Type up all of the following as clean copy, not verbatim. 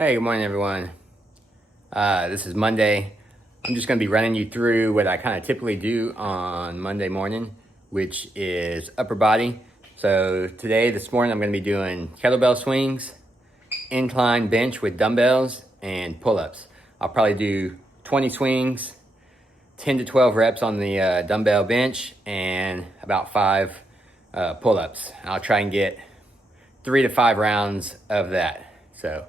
Hey, good morning, everyone. This is Monday. I'm just going to be running you through what I kind of typically do on Monday morning, which is upper body. So this morning, I'm going to be doing kettlebell swings, incline bench with dumbbells, and pull-ups. I'll probably do 20 swings, 10 to 12 reps on the dumbbell bench, and about 5 pull-ups. I'll try and get 3 to 5 rounds of that. So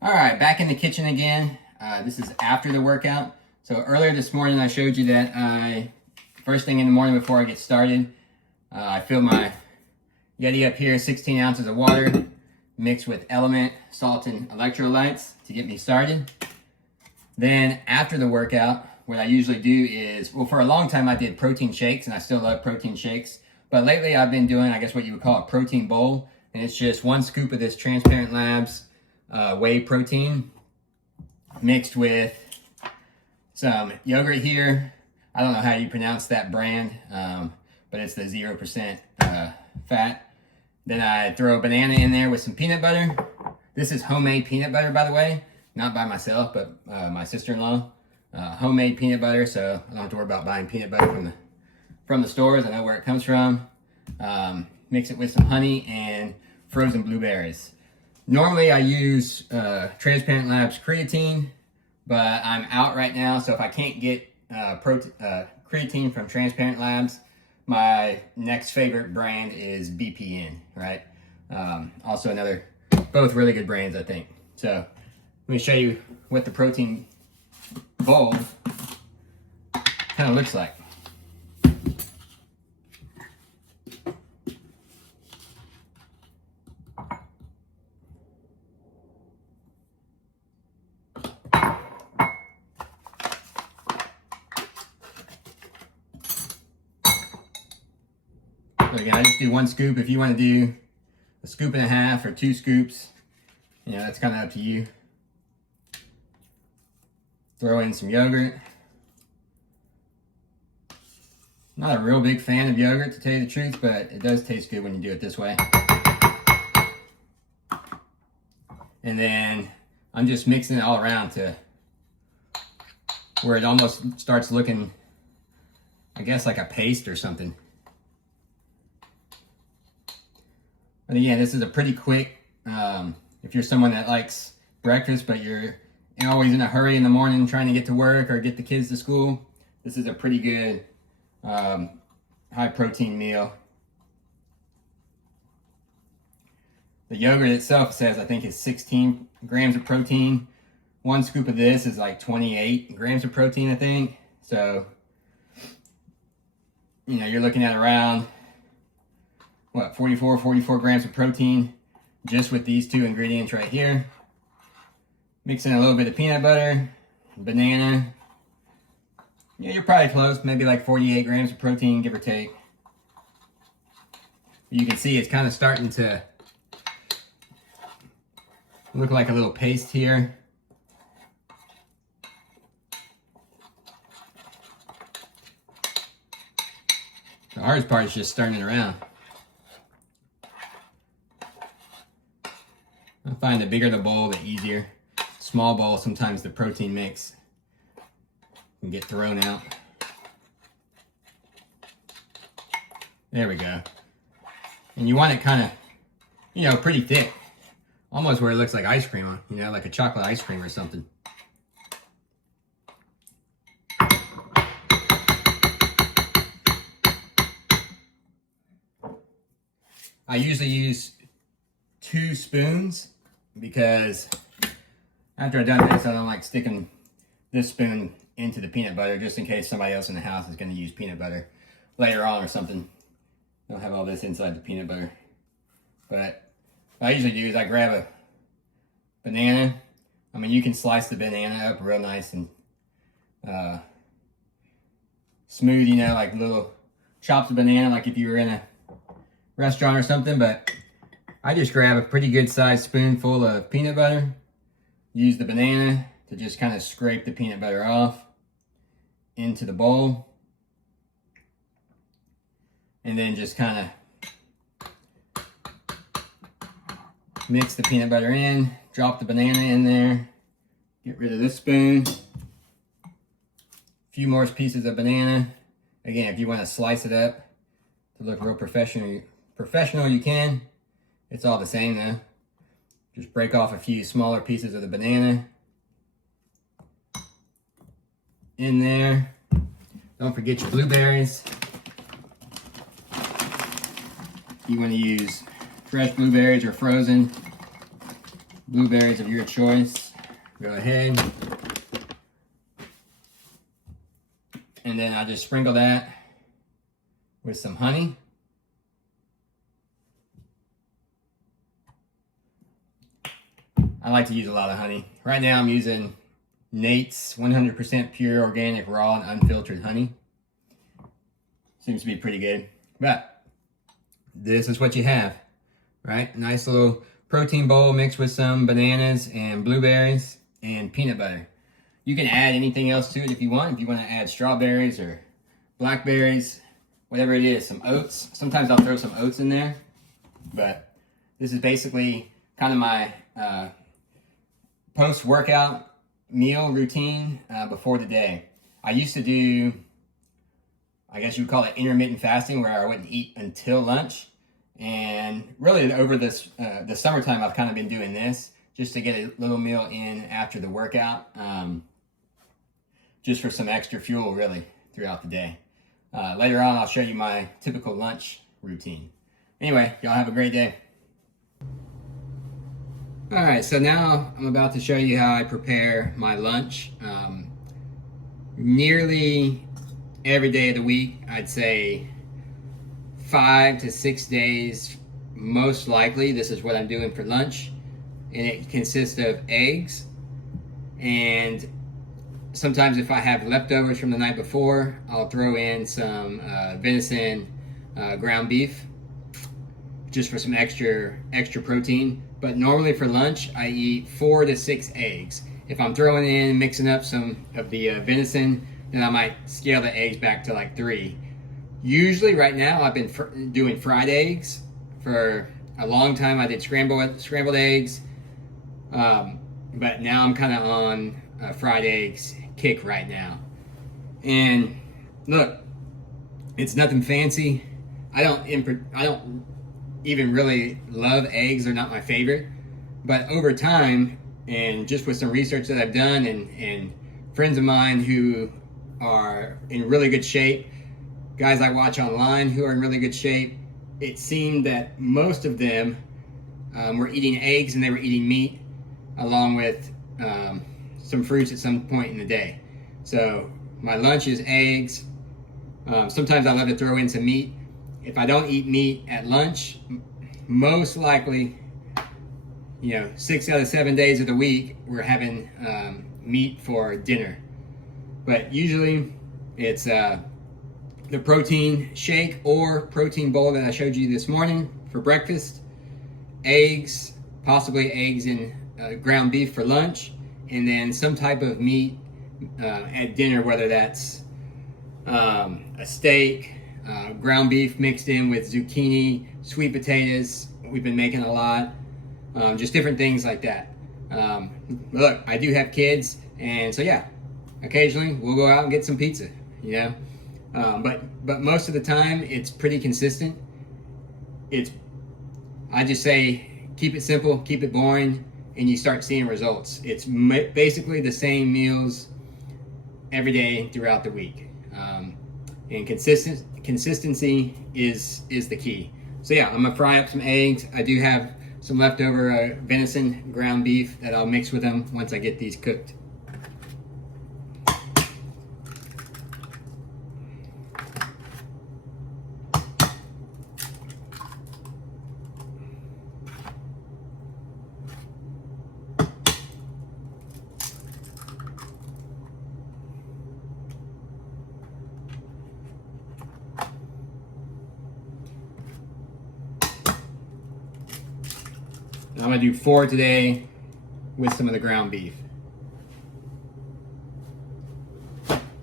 all right, back in the kitchen again. This is after the workout. So earlier this morning, I showed you that first thing in the morning before I get started, I fill my Yeti up here, 16 ounces of water mixed with Element, salt, and electrolytes to get me started. Then after the workout, what I usually do is, well, for a long time I did protein shakes, and I still love protein shakes. But lately I've been doing, I guess what you would call a protein bowl, and it's just 1 scoop of this Transparent Labs whey protein mixed with some yogurt here. I don't know how you pronounce that brand, but it's the 0% fat. Then I throw a banana in there with some peanut butter. This is homemade peanut butter, by the way, not by myself, but my sister-in-law. Homemade peanut butter, so I don't have to worry about buying peanut butter from the stores. I know where it comes from. Mix it with some honey and frozen blueberries. Normally I use Transparent Labs creatine, but I'm out right now, so if I can't get creatine from Transparent Labs, my next favorite brand is BPN, right? Also both really good brands, I think. So let me show you what the protein bowl kind of looks like. So again, I just do 1 scoop. If you want to do a scoop and a half or 2 scoops, that's kind of up to you. Throw in some yogurt. Not a real big fan of yogurt, to tell you the truth, but it does taste good when you do it this way. And then I'm just mixing it all around to where it almost starts looking, I guess, like a paste or something. But again, this is a pretty quick, if you're someone that likes breakfast, but you're always in a hurry in the morning trying to get to work or get the kids to school, this is a pretty good high protein meal. The yogurt itself says, I think, it's 16 grams of protein. 1 scoop of this is like 28 grams of protein, I think. So, you're looking at around, 44 grams of protein just with these 2 ingredients right here. Mix in a little bit of peanut butter, banana. You're probably close, maybe like 48 grams of protein, give or take. You can see it's kind of starting to look like a little paste here. The hardest part is just turning it around. I find the bigger the bowl, the easier. Small bowl, sometimes the protein mix can get thrown out. There we go. And you want it kind of, you know, pretty thick. Almost where it looks like ice cream, you know, like a chocolate ice cream or something. I usually use 2 spoons because after I've done this, I don't like sticking this spoon into the peanut butter just in case somebody else in the house is going to use peanut butter later on or something. Don't have all this inside the peanut butter. But what I usually do is I grab a banana. I mean, you can slice the banana up real nice and smooth, you know, like little chops of banana, like if you were in a restaurant or something. But I just grab a pretty good sized spoonful of peanut butter, use the banana to just kind of scrape the peanut butter off into the bowl, and then just kind of mix the peanut butter in, drop the banana in there, get rid of this spoon, a few more pieces of banana. Again, if you want to slice it up to look real professional, you can. It's all the same though. Just break off a few smaller pieces of the banana in there. Don't forget your blueberries. You want to use fresh blueberries or frozen blueberries of your choice. Go ahead. And then I'll just sprinkle that with some honey. I like to use a lot of honey. Right now I'm using Nate's 100% pure organic raw and unfiltered honey. Seems to be pretty good. But this is what you have, right? Nice little protein bowl mixed with some bananas and blueberries and peanut butter. You can add anything else to it if you want. If you want to add strawberries or blackberries, whatever it is, some oats. Sometimes I'll throw some oats in there. But this is basically kind of my post-workout meal routine before the day. I used to do, I guess you would call it intermittent fasting, where I wouldn't eat until lunch. And really over this the summertime, I've kind of been doing this just to get a little meal in after the workout, just for some extra fuel really throughout the day. Later on, I'll show you my typical lunch routine. Anyway, y'all have a great day. All right, so now I'm about to show you how I prepare my lunch. Nearly every day of the week, I'd say 5 to 6 days, most likely, this is what I'm doing for lunch. And it consists of eggs, and sometimes if I have leftovers from the night before, I'll throw in some venison ground beef, just for some extra protein. But normally for lunch, I eat 4 to 6 eggs. If I'm throwing in, mixing up some of the venison, then I might scale the eggs back to like 3. Usually right now, I've been doing fried eggs. For a long time, I did scrambled eggs. But now I'm kind of on a fried eggs kick right now. And look, it's nothing fancy. I don't even really love eggs. They're not my favorite. But over time, and just with some research that I've done, and friends of mine who are in really good shape, guys I watch online who are in really good shape, it seemed that most of them were eating eggs and they were eating meat along with some fruits at some point in the day. So my lunch is eggs. Sometimes I love to throw in some meat. If I don't eat meat at lunch, most likely, 6 out of 7 days of the week, we're having meat for dinner. But usually it's the protein shake or protein bowl that I showed you this morning for breakfast, eggs, possibly eggs and ground beef for lunch, and then some type of meat at dinner, whether that's a steak, ground beef mixed in with zucchini, sweet potatoes. We've been making a lot, just different things like that. Look, I do have kids, and so yeah, occasionally we'll go out and get some pizza, you know. But most of the time it's pretty consistent. I just say keep it simple, keep it boring, and you start seeing results. It's basically the same meals every day throughout the week, and consistency is the key. So yeah, I'm gonna fry up some eggs. I do have some leftover venison ground beef that I'll mix with them once I get these cooked. I'm gonna do 4 today with some of the ground beef.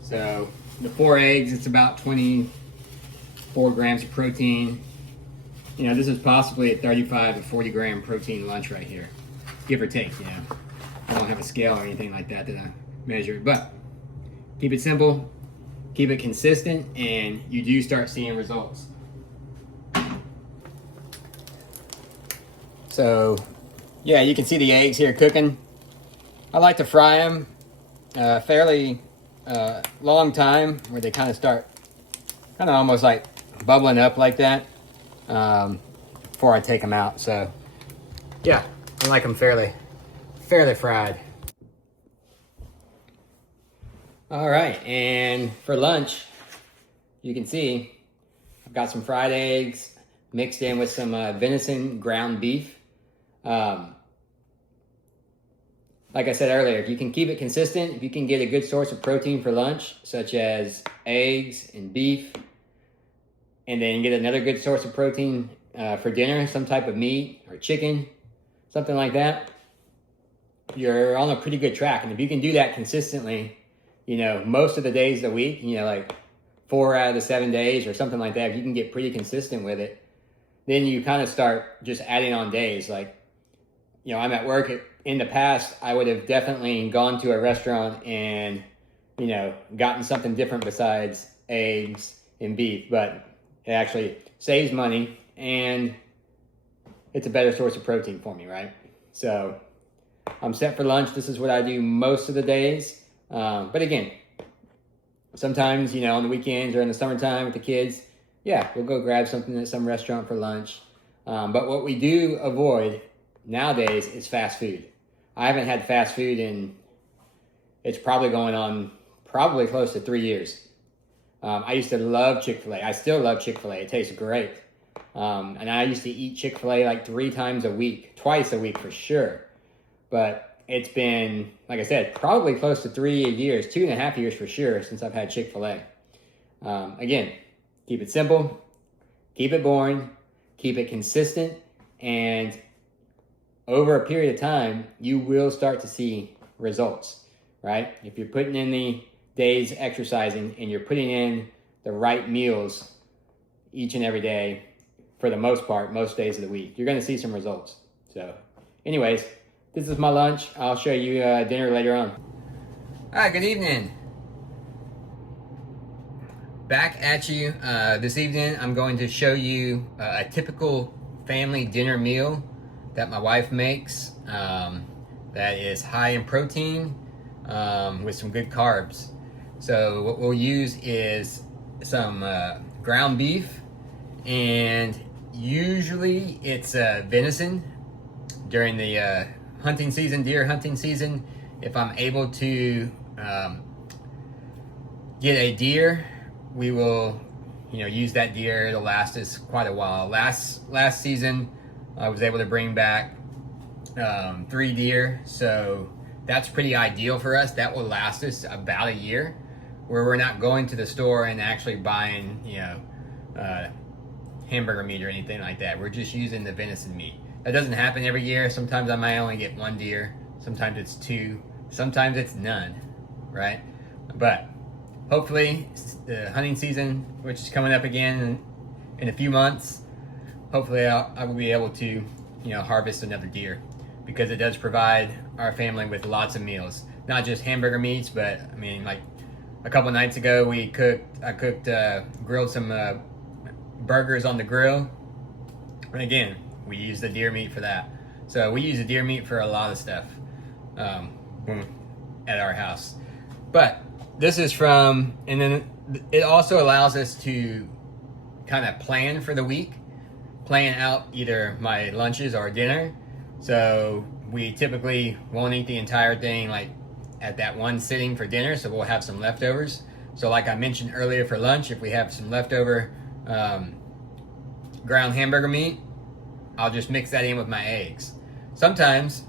So the 4 eggs, it's about 24 grams of protein. You know, this is possibly a 35 to 40 gram protein lunch right here, give or take, you know. I don't have a scale or anything like that I measure, but keep it simple, keep it consistent, and you do start seeing results. So yeah, you can see the eggs here cooking. I like to fry them fairly long time, where they kind of start almost like bubbling up like that, before I take them out. So yeah, I like them fairly fried. All right, and for lunch, you can see I've got some fried eggs mixed in with some venison ground beef. Like I said earlier, if you can keep it consistent, if you can get a good source of protein for lunch, such as eggs and beef, and then get another good source of protein for dinner, some type of meat or chicken, something like that, you're on a pretty good track. And if you can do that consistently, you know, most of the days of the week, you know, like 4 out of the 7 days or something like that, if you can get pretty consistent with it, then you kind of start just adding on days. Like, you know, I'm at work. In the past, I would have definitely gone to a restaurant and, you know, gotten something different besides eggs and beef, but it actually saves money and it's a better source of protein for me, right? So I'm set for lunch. This is what I do most of the days. But again, sometimes, you know, on the weekends or in the summertime with the kids, yeah, we'll go grab something at some restaurant for lunch. But what we do avoid nowadays is fast food. I haven't had fast food in, it's probably going on close to 3 years. I used to love Chick-fil-A. I still love Chick-fil-A. It tastes great. And I used to eat Chick-fil-A like 3 times a week, twice a week for sure. But it's been, like I said, probably close to 3 years, 2.5 years for sure since I've had Chick-fil-A. Again, keep it simple, keep it boring, keep it consistent, and over a period of time, you will start to see results, right? If you're putting in the days exercising and you're putting in the right meals each and every day, for the most part, most days of the week, you're going to see some results. So anyways, this is my lunch. I'll show you dinner later on. All right, good evening. Back at you. This evening, I'm going to show you a typical family dinner meal that my wife makes, that is high in protein, with some good carbs. So what we'll use is some ground beef, and usually it's venison during the hunting season, deer hunting season. If I'm able to get a deer, we will, you know, use that deer. It'll last us quite a while. Last season, I was able to bring back 3 deer, so that's pretty ideal for us. That will last us about a year, where we're not going to the store and actually buying, you know, hamburger meat or anything like that. We're just using the venison meat. That doesn't happen every year. Sometimes I might only get 1 deer. Sometimes it's 2. Sometimes it's none, right? But hopefully the hunting season, which is coming up again in a few months, hopefully I will be able to, harvest another deer, because it does provide our family with lots of meals, not just hamburger meats, but I mean, like a couple nights ago I grilled some burgers on the grill, and again, we use the deer meat for that. So we use the deer meat for a lot of stuff at our house. But this is and then it also allows us to kind of plan for the week, plan out either my lunches or dinner. So we typically won't eat the entire thing like at that one sitting for dinner, so we'll have some leftovers. So like I mentioned earlier, for lunch, if we have some leftover ground hamburger meat, I'll just mix that in with my eggs. Sometimes,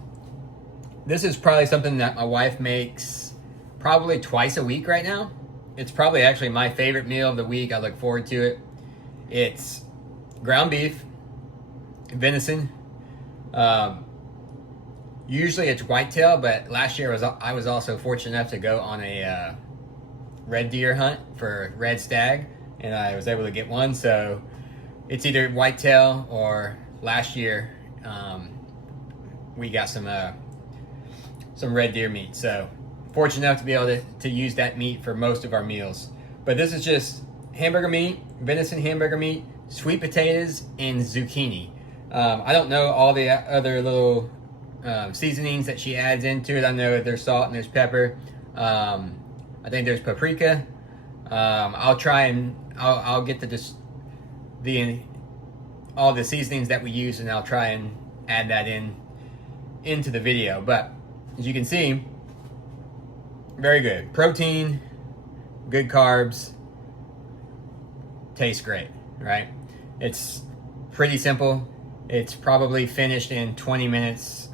this is probably something that my wife makes probably twice a week right now. It's probably actually my favorite meal of the week. I look forward to it. It's ground beef, venison. Usually it's whitetail, but last year I was also fortunate enough to go on a red deer hunt for red stag, and I was able to get one. So it's either whitetail, or last year we got some red deer meat. So fortunate enough to be able to use that meat for most of our meals. But this is just hamburger meat, venison hamburger meat, sweet potatoes, and zucchini. I don't know all the other little seasonings that she adds into it. I know there's salt and there's pepper. I think there's paprika. I'll get all the seasonings that we use, and I'll try and add that into the video. But as you can see, very good protein, good carbs, tastes great, right? It's pretty simple. It's probably finished in 20 minutes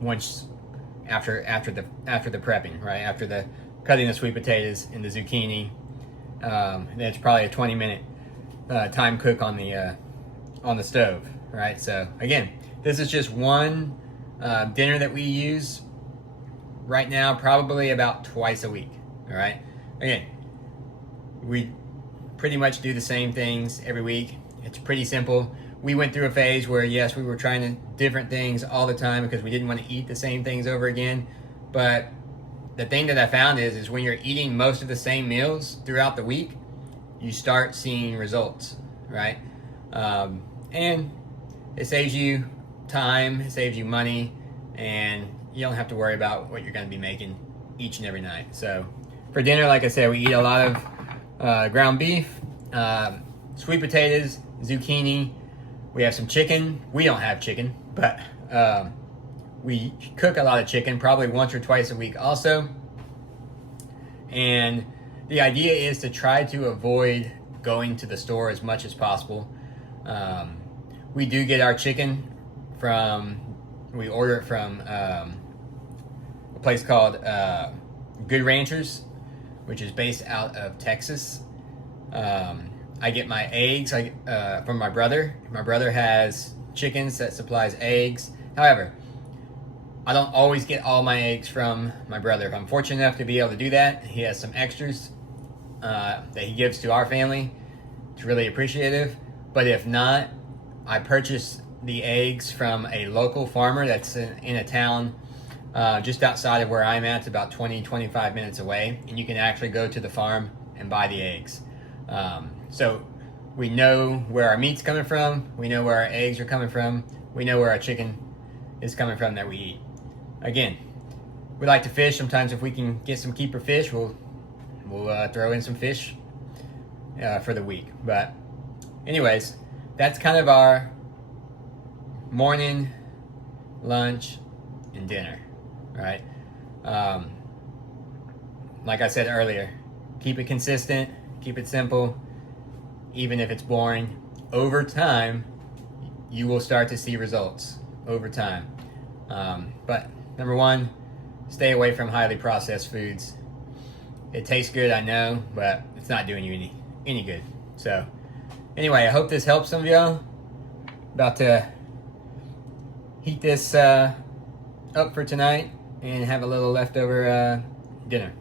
once after the prepping, right? After the cutting the sweet potatoes and the zucchini, then it's probably a 20-minute time cook on the stove, right? So again, this is just one dinner that we use right now, probably about twice a week. All right. Again, we pretty much do the same things every week. It's pretty simple. We went through a phase where, yes, we were trying different things all the time because we didn't want to eat the same things over again. But the thing that I found is when you're eating most of the same meals throughout the week, you start seeing results, right? And it saves you time, it saves you money, and you don't have to worry about what you're going to be making each and every night. So for dinner, like I said, we eat a lot of ground beef, sweet potatoes, zucchini. We have some chicken. We don't have chicken, but we cook a lot of chicken, probably once or twice a week also. And the idea is to try to avoid going to the store as much as possible. We do get our chicken we order it from a place called Good Ranchers, which is based out of Texas. I get my eggs from my brother. My brother has chickens that supplies eggs. However, I don't always get all my eggs from my brother. If I'm fortunate enough to be able to do that, he has some extras that he gives to our family. It's really appreciative. But if not, I purchase the eggs from a local farmer that's in a town just outside of where I'm at. It's about 20-25 minutes away, and you can actually go to the farm and buy the eggs. So we know where our meat's coming from, we know where our eggs are coming from, we know where our chicken is coming from that we eat. Again, we like to fish. Sometimes if we can get some keeper fish, we'll throw in some fish for the week. But anyways, that's kind of our morning, lunch, and dinner, right? Like I said earlier, keep it consistent, keep it simple. Even if it's boring, over time, you will start to see results over time. But number one, stay away from highly processed foods. It tastes good, I know, but it's not doing you any good. So anyway, I hope this helps some of y'all. About to heat this up for tonight and have a little leftover dinner.